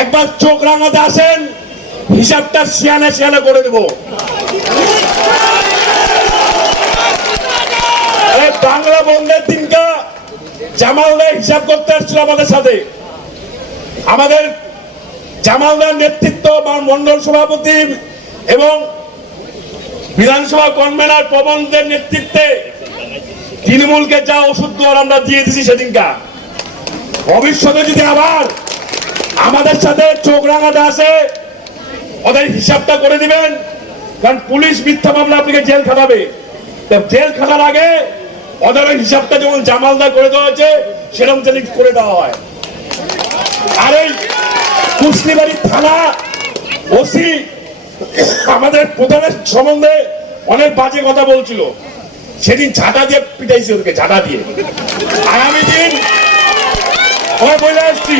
একবার চোখ রাঙাতে আসেন, হিসাবটা শিয়ানে শিয়ানে করে দেব। বাংলা বন্ধের দিনটা জামালদার হিসাব করতে আসছিল আমাদের সাথে। আমাদের জামালদার নেতৃত্ব মন্ডল সভাপতি এবং বিধানসভা কনভেনার পবনদের নেতৃত্বে তৃণমূলকে যা ওষুধ দেওয়ার আমরা দিয়ে দিছি সেদিনকা, ভবিষ্যতে যদি আবার আমাদের সাথে চোখ রাঙাতে আসে ওদের হিসাবটা করে দিবেন। কারণ পুলিশ মিথ্যা মামলা আপনাকে জেল খাটাবে, জেল খাটার আগে ওদের হিসাবটা যেমন জামালদা করে দেওয়া হয়েছে সেরকম যেন করে দেওয়া হয়। আর এই কুশলিবাড়ি থানা ওসি আমাদের প্রধানের সম্বন্ধে অনেক বাজে কথা বলছিল, সেদিন ঝাঁটা দিয়ে পিটাইছে ওদেরকে, ঝাঁটা দিয়ে। আগামী দিন বলে আসছি